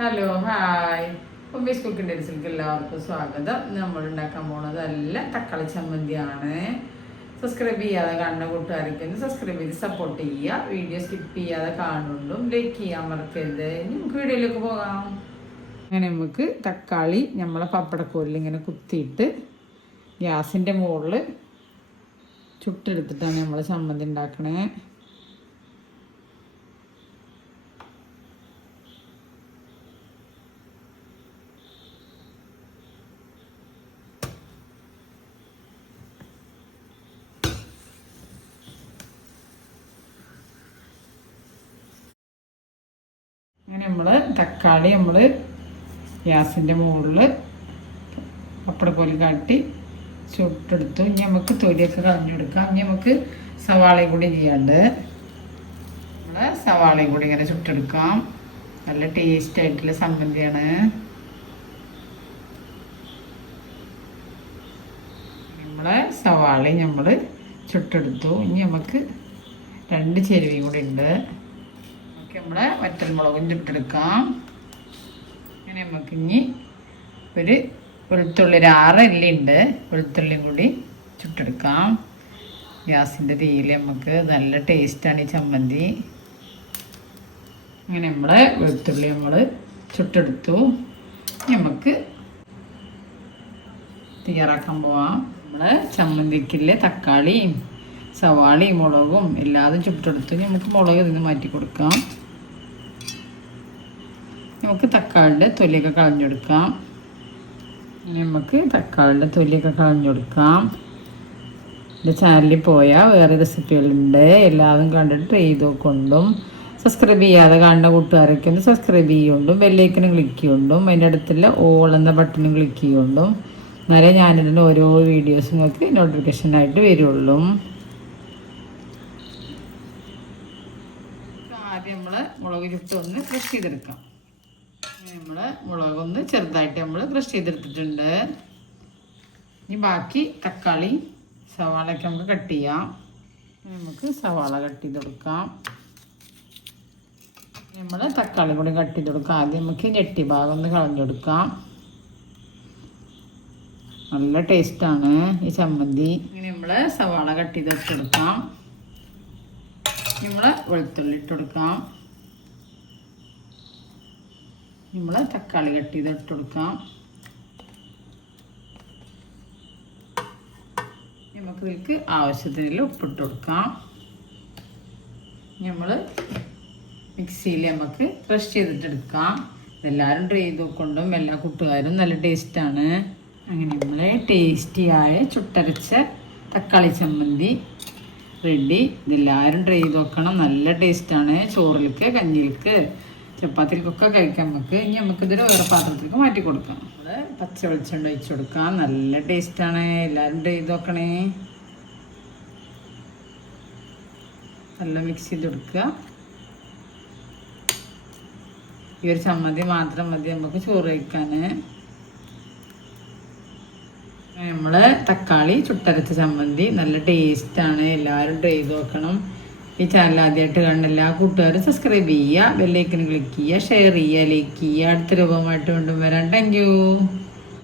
Hello hi Ummis കുക്കിൻ്റെ ഡിസിലേക്ക് എല്ലാവർക്കും സ്വാഗതം. നമ്മൾ ഉണ്ടാക്കാൻ പോണത് നല്ല തക്കാളി ചമ്മന്തിയാണ്. സബ്സ്ക്രൈബ് ചെയ്യാതെ കാണുന്ന കൂട്ടുകാർക്ക് സബ്സ്ക്രൈബ് ചെയ്ത് സപ്പോർട്ട് ചെയ്യുക. വീഡിയോ സ്കിപ്പ് ചെയ്യാതെ കാണുന്നുണ്ടും ലൈക്ക് ചെയ്യാൻ മറക്കരുത്. ഇനി നമുക്ക് വീഡിയോയിലേക്ക് പോകാം. അങ്ങനെ നമുക്ക് തക്കാളി നമ്മളെ പപ്പടക്കോലിൽ ഇങ്ങനെ കുത്തിയിട്ട് ഗ്യാസിൻ്റെ മുകളിൽ ചുട്ടെടുത്തിട്ടാണ് നമ്മൾ ചമ്മന്തി ഉണ്ടാക്കണേ. അങ്ങനെ നമ്മൾ തക്കാളി ഗ്യാസിൻ്റെ മുകളിൽ പപ്പടക്കോല് കാട്ടി ചുട്ടെടുത്തു. ഇനി നമുക്ക് തൊലിയൊക്കെ കളഞ്ഞെടുക്കാം. ഇനി നമുക്ക് സവാളയും കൂടി ചെയ്യാണ്ട് നമ്മൾ സവാളയും കൂടി ഇങ്ങനെ ചുട്ടെടുക്കാം. നല്ല ടേസ്റ്റ് ആയിട്ടുള്ള ചമ്മന്തിയാണ്. സവാളയും നമ്മൾ ചുട്ടെടുത്തു. ഇനി നമുക്ക് 2 ചെരുവിയും കൂടി ഉണ്ട്. നമ്മളെ വറ്റൽമുളകും ചുട്ടെടുക്കാം. അങ്ങനെ നമുക്ക് ഇനി ഒരു വെളുത്തുള്ളി 6 അല്ലിയുണ്ട്. വെളുത്തുള്ളിയും കൂടി ചുട്ടെടുക്കാം. ഗ്യാസിൻ്റെ തീയിൽ നമുക്ക് നല്ല ടേസ്റ്റാണ് ഈ ചമ്മന്തി. അങ്ങനെ നമ്മളെ വെളുത്തുള്ളി ചുട്ടെടുത്തു. നമുക്ക് തയ്യാറാക്കാൻ പോവാം. നമ്മളെ ചമ്മന്തിക്കില്ലേ തക്കാളിയും സവാളയും മുളകും എല്ലാതും ചുട്ടെടുത്ത് നമുക്ക് മുളക് ഇതിന് മാറ്റി കൊടുക്കാം. നമുക്ക് തക്കാളിയുടെ തൊലിയൊക്കെ കളഞ്ഞെടുക്കാം. നമുക്ക് തക്കാളിയുടെ തൊലിയൊക്കെ കളഞ്ഞെടുക്കാം. എൻ്റെ ചാനലിൽ പോയാൽ വേറെ റെസിപ്പികളുണ്ട്. എല്ലാവരും കണ്ടിട്ട് ട്രൈ ചെയ്തുകൊണ്ടും സബ്സ്ക്രൈബ് ചെയ്യാതെ കാണുന്ന കൂട്ടുകാരൊക്കെ ഒന്ന് സബ്സ്ക്രൈബ് ചെയ്യുകൊണ്ടും ബെല്ലൈക്കനും ക്ലിക്ക് ചെയ്യുകൊണ്ടും അതിൻ്റെ അടുത്തുള്ള ഓൾ എന്ന ബട്ടണും ക്ലിക്ക് ചെയ്യുകൊണ്ടും എന്നാലേ ഞാനിതിൻ്റെ ഓരോ വീഡിയോസും നിങ്ങൾക്ക് നോട്ടിഫിക്കേഷനായിട്ട് വരുള്ളൂ. ആദ്യം മുളക് ചുട്ടൊന്ന് ക്രഷ് ചെയ്തെടുക്കാം. മുളകൊന്ന് ചെറുതായിട്ട് ക്രഷ് ചെയ്തെടുത്തിട്ടുണ്ട്. ഇനി ബാക്കി തക്കാളി സവാളയൊക്കെ നമുക്ക് കട്ട് ചെയ്യാം. നമുക്ക് സവാള കട്ട് ചെയ്ത് കൊടുക്കാം. തക്കാളി കൂടി കട്ട് ചെയ്ത് കൊടുക്കാം. ആദ്യം നമുക്ക് ഞെട്ടി ഭാഗം ഒന്ന് കളഞ്ഞെടുക്കാം. നല്ല ടേസ്റ്റാണ് ഈ ചമ്മന്തി. ഇങ്ങനെ സവാള കട്ട് ചെയ്ത് വെച്ചെടുക്കാം. വെളുത്തുള്ളി ഇട്ട് കൊടുക്കാം. തക്കാളി കട്ട് ചെയ്ത് ഇട്ട് കൊടുക്കാം. നമുക്ക് ഇതിലേക്ക് ആവശ്യത്തിനുള്ള ഉപ്പിട്ട് കൊടുക്കാം. മിക്സിയിൽ നമുക്ക് ക്രഷ് ചെയ്തിട്ടെടുക്കാം. ഇതെല്ലാവരും ട്രൈ ചെയ്ത് നോക്കൊണ്ടും എല്ലാ കൂട്ടുകാരും നല്ല ടേസ്റ്റാണ്. അങ്ങനെ ടേസ്റ്റിയായ ചുട്ടരച്ച തക്കാളി ചമ്മന്തി റെഡി. ഇതെല്ലാവരും ട്രൈ ചെയ്ത് നോക്കണം. നല്ല ടേസ്റ്റാണ്. ചോറിലേക്ക്, കഞ്ഞിലേക്ക്, ചപ്പാത്തിക്കൊക്കെ കഴിക്കാൻ നമുക്ക്. ഇനി നമുക്കിതൊരു വേറെ പാത്രത്തിലേക്ക് മാറ്റി കൊടുക്കാം. പച്ച വെളിച്ചെണ്ണ ഒഴിച്ച് കൊടുക്കാം. നല്ല ടേസ്റ്റാണ്. എല്ലാവരും ട്രൈ ചെയ്ത് നോക്കണേ. നല്ല മിക്സ് ചെയ്ത് കൊടുക്കുക. ഈ ഒരു ചമ്മന്തി മാത്രം മതി നമുക്ക് ചോറ് കഴിക്കാൻ. തക്കാളി ചുട്ടരച്ച ചമ്മന്തി നല്ല ടേസ്റ്റാണ്. എല്ലാവരും ട്രൈ ചെയ്ത് നോക്കണം. ഈ ചാനൽ ആദ്യമായിട്ട് കാണുന്ന എല്ലാ കൂട്ടുകാരും സബ്സ്ക്രൈബ് ചെയ്യുക, ബെല്ലൈക്കൻ ക്ലിക്ക് ചെയ്യുക, ഷെയർ ചെയ്യുക, ലൈക്ക് ചെയ്യുക. അടുത്ത രൂപമായിട്ട് വീണ്ടും വരാം. Thank you.